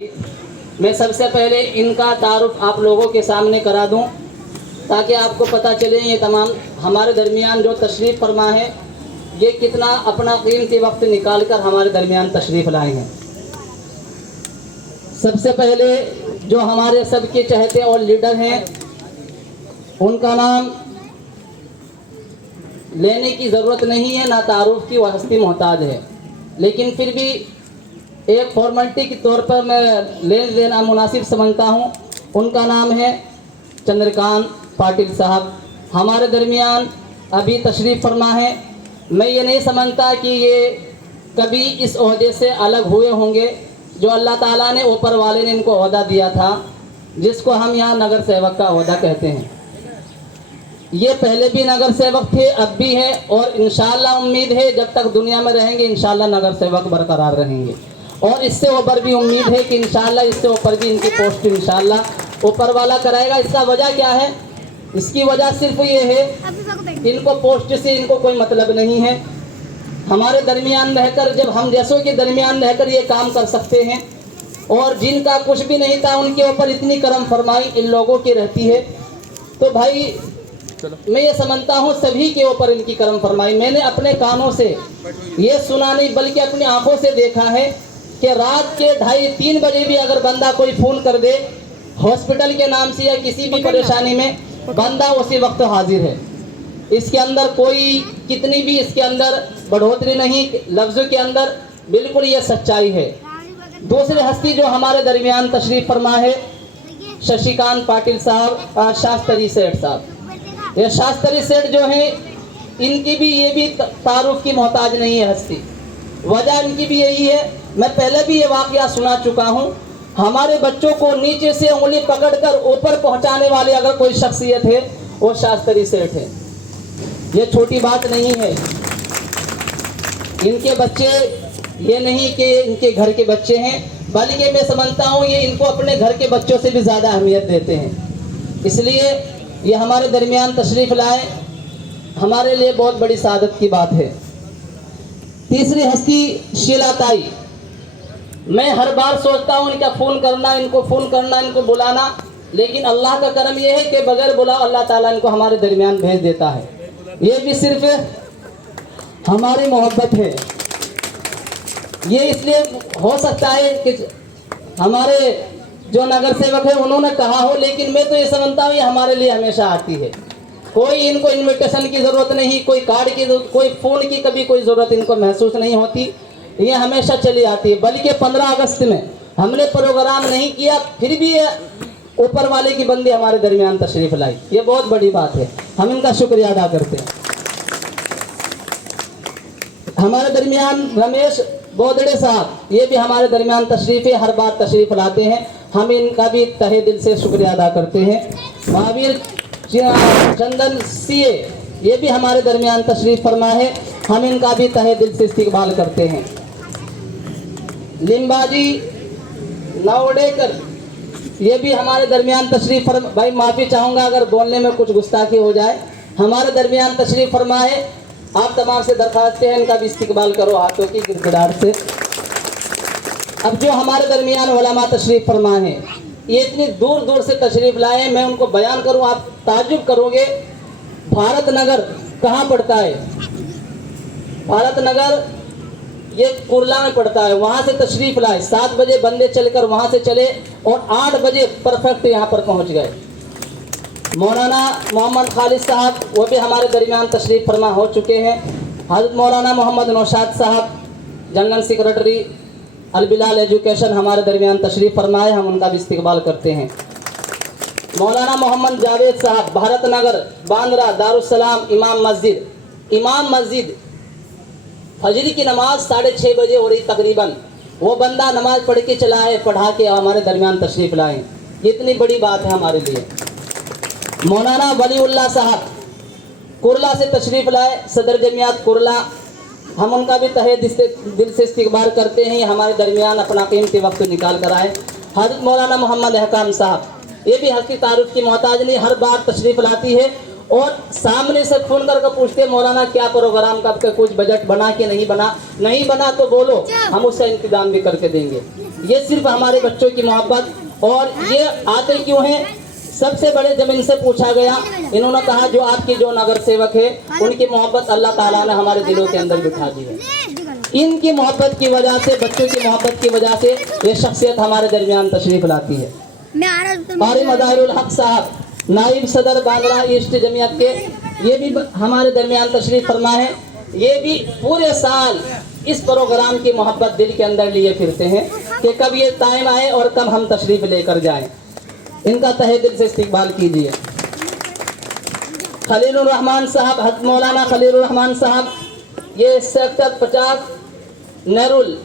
मैं सबसे पहले इनका तारुफ आप लोगों के सामने करा दूं ताकि आपको पता चले ये तमाम हमारे दरमियान जो तशरीफ़ फरमा है ये कितना अपना कीमती वक्त निकाल कर हमारे दरमियान तशरीफ़ लाए हैं। सबसे पहले जो हमारे सबके चहेते और लीडर हैं उनका नाम लेने की ज़रूरत नहीं है, ना तारुफ की हस्ती मोहताज है, लेकिन फिर भी एक फॉर्मेलिटी के तौर पर मैं ले लेना मुनासिब समझता हूँ। उनका नाम है चंद्रकांत पाटिल साहब, हमारे दरमियान अभी तशरीफ़ फरमा है। मैं ये नहीं समझता कि ये कभी इस ओहदे से अलग हुए होंगे जो अल्लाह ताला ने ऊपर वाले ने इनको ओहदा दिया था, जिसको हम यहाँ नगर सेवक का ओहदा कहते हैं। ये पहले भी नगर सेवक थे, अब भी है, और इंशाअल्लाह उम्मीद है जब तक दुनिया में रहेंगे इंशाअल्लाह नगर सेवक बरकरार रहेंगे, और इससे ऊपर भी उम्मीद है कि इंशाअल्लाह इससे ऊपर भी इनकी पोस्ट इंशाअल्लाह ऊपर वाला कराएगा। इसका वजह क्या है? इसकी वजह सिर्फ ये है कि इनको पोस्ट से इनको कोई मतलब नहीं है। हमारे दरमियान रहकर, जब हम जैसों के दरमियान रहकर ये काम कर सकते हैं, और जिनका कुछ भी नहीं था उनके ऊपर इतनी करम फरमाई इन लोगों की रहती है, तो भाई मैं ये समझता हूँ सभी के ऊपर इनकी करम फरमाई। मैंने अपने कानों से ये सुना नहीं बल्कि अपनी आंखों से देखा है कि रात के 2:30-3 बजे भी अगर बंदा कोई फ़ोन कर दे हॉस्पिटल के नाम से या किसी भी परेशानी में, बंदा उसी वक्त हाजिर है। इसके अंदर कोई कितनी भी इसके अंदर बढ़ोतरी नहीं, लफ्ज़ों के अंदर बिल्कुल ये सच्चाई है। दूसरे हस्ती जो हमारे दरमियान तशरीफ़ फरमा है शशिकांत पाटिल साहब, शास्त्री सेठ साहब। ये शास्त्री सेठ जो हैं इनकी भी ये भी तारुफ की मोहताज नहीं है हस्ती। वजह इनकी भी यही है, मैं पहले भी ये वाक़या सुना चुका हूँ। हमारे बच्चों को नीचे से उंगली पकड़कर ऊपर पहुँचाने वाले अगर कोई शख्सियत है वो शास्त्री सेठ है। ये छोटी बात नहीं है। इनके बच्चे ये नहीं कि इनके घर के बच्चे हैं, बल्कि मैं समझता हूँ ये इनको अपने घर के बच्चों से भी ज़्यादा अहमियत देते हैं। इसलिए ये हमारे दरमियान तशरीफ़ लाए, हमारे लिए बहुत बड़ी सादत की बात है। तीसरी हस्ती शीला ताई। मैं हर बार सोचता हूँ इनका फ़ोन करना, इनको फ़ोन करना, इनको बुलाना, लेकिन अल्लाह का करम ये है कि बगैर बुलाओ अल्लाह ताला इनको हमारे दरमियान भेज देता है। ये भी सिर्फ हमारी मोहब्बत है। ये इसलिए हो सकता है कि हमारे जो नगर सेवक है उन्होंने कहा हो, लेकिन मैं तो ये समझता हूँ ये हमारे लिए हमेशा आती है। कोई इनको इनविटेशन की ज़रूरत नहीं, कोई कार्ड की, कोई फ़ोन की कभी कोई ज़रूरत इनको महसूस नहीं होती, ये हमेशा चली आती है। बल्कि 15 अगस्त में हमने प्रोग्राम नहीं किया, फिर भी ये ऊपर वाले की बंदी हमारे दरमियान तशरीफ़ लाई, ये बहुत बड़ी बात है, हम इनका शुक्रिया अदा करते हैं। हमारे दरमियान रमेश बोदड़े साहब, ये भी हमारे दरमियान तशरीफ़ हर बार तशरीफ़ लाते हैं, हम इनका भी तहे दिल से शुक्रिया अदा करते हैं। महावीर चंदन सीए, ये भी हमारे दरमियान तशरीफ़ फरमा है, हम इनका भी तहे दिल से इस्तकबाल करते हैं। लिम्बाजी नावडेकर, ये भी हमारे दरमियान तशरीफ़ फरमा, भाई माफ़ी चाहूँगा अगर बोलने में कुछ गुस्ताखी हो जाए, हमारे दरमियान तशरीफ़ फरमा है। आप तमाम से दरख्वास्त है इनका भी इस्तकबाल करो हाथों की गिड़गिड़ाहट से। अब जो हमारे दरमियान उलमा तशरीफ़ फरमा है, ये इतनी दूर दूर से तशरीफ़ लाए, मैं उनको बयान करूँ आप ताज्जुब करोगे। भारत नगर कहाँ पड़ता है? भारत नगर ये कुरला में पड़ता है, वहाँ से तशरीफ़ लाए। 7 बजे बंदे चलकर वहाँ से चले और 8 बजे परफेक्ट यहाँ पर पहुँच गए। मौलाना मोहम्मद खालिद साहब, वो भी हमारे दरमियान तशरीफ़ फरमा हो चुके हैं। हज़रत मौलाना मोहम्मद नौशाद साहब, जनरल सेक्रेटरी अलबिलाल एजुकेशन, हमारे दरमियान तशरीफ़ फरमाए, हम उनका भी इस्तकबाल करते हैं। मौलाना मोहम्मद जावेद साहब, भारत नगर बांद्रा दारुस्सलाम इमाम मस्जिद फजर की नमाज 6:30 बजे हो रही तकरीबन, वो बंदा नमाज पढ़ के चला है, पढ़ा के हमारे दरमियान तशरीफ़ लाए, ये इतनी बड़ी बात है हमारे लिए। मौलाना वलीउल्लाह साहब कुरला से तशरीफ़ लाए, सदर जमियात कुरला, हम उनका भी तहे दिल से इस्तकबाल करते हैं, ये हमारे दरमियान अपना कीमती वक्त निकाल कर आए। हज़रत मौलाना मोहम्मद अहकाम साहब, ये भी हस्ती तारुफ की मोहताज नहीं, हर बार तशरीफ़ लाती है और सामने से फ़ोन करके पूछते हैं मौलाना क्या प्रोग्राम का आपका कुछ बजट बना कि नहीं बना, नहीं बना तो बोलो, हम उसका इंतजाम भी करके देंगे। ये सिर्फ हमारे बच्चों की मोहब्बत। और ये आते क्यों हैं? सबसे बड़े जब इनसे पूछा गया, इन्होंने कहा जो आपके जो नगर सेवक है उनकी मोहब्बत अल्लाह ताला ने हमारे दिलों के अंदर बिठा दी है। इनकी मोहब्बत की वजह से, बच्चों की मोहब्बत की वजह से ये शख्सियत हमारे दरमियान तशरीफ लाती है। कारी मदारुल हक साहब, नाइब सदर बांद्रा ईस्ट जमीयत के, ये भी हमारे दरमियान तशरीफ फरमा है। ये भी पूरे साल इस प्रोग्राम की मोहब्बत दिल के अंदर लिए फिरते हैं कि कब ये टाइम आए और कब हम तशरीफ लेकर जाएं। इनका तहे दिल से इस्तकबाल कीजिए। खलीलुर रहमान साहब, हज़रत मौलाना खलीलुर रहमान साहब, ये सेक्टर 50 नेरुल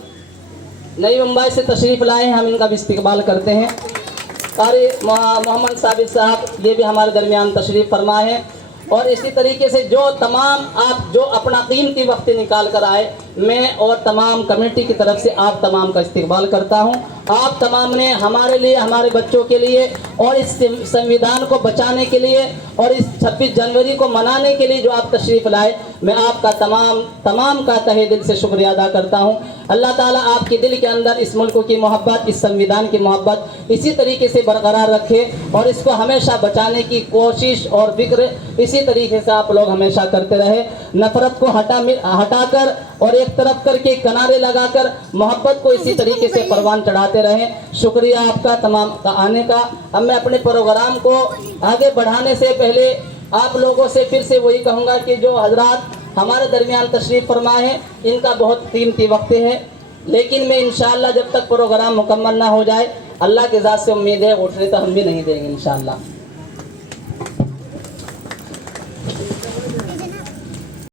नई मुंबई से तशरीफ़ लाए हैं, हम इनका भी इस्तकबाल करते हैं। कारी मोहम्मद साबिर साहब, ये भी हमारे दरमियान तशरीफ़ फरमा है। और इसी तरीके से जो तमाम आप जो अपना कीमती वक्त निकाल कर आए, मैं और तमाम कमेटी की तरफ से आप तमाम का इस्तकबाल करता हूं। आप तमाम ने हमारे लिए, हमारे बच्चों के लिए और इस संविधान को बचाने के लिए और इस 26 जनवरी को मनाने के लिए जो आप तशरीफ़ लाए, मैं आपका तमाम का तहे दिल से शुक्रिया अदा करता हूं। अल्लाह ताला आपके दिल के अंदर इस मुल्क की मोहब्बत, इस संविधान की मोहब्बत इसी तरीके से बरकरार रखे और इसको हमेशा बचाने की कोशिश और फिक्र इसी तरीके से आप लोग हमेशा करते रहे। नफरत को हटाकर और एक तरफ करके किनारे लगाकर मोहब्बत को इसी तरीके से परवान चढ़ाते रहें। शुक्रिया आपका तमाम का आने का। अब मैं अपने प्रोग्राम को आगे बढ़ाने से पहले आप लोगों से फिर से वही कहूँगा कि जो हजरात हमारे दरमियान तशरीफ़ फरमा है, इनका बहुत कीमती वक्त है, लेकिन मैं इंशाअल्लाह जब तक प्रोग्राम मुकम्मल ना हो जाए, अल्लाह के ज़ात से उम्मीद है उठने तो हम भी नहीं देंगे इंशाअल्लाह।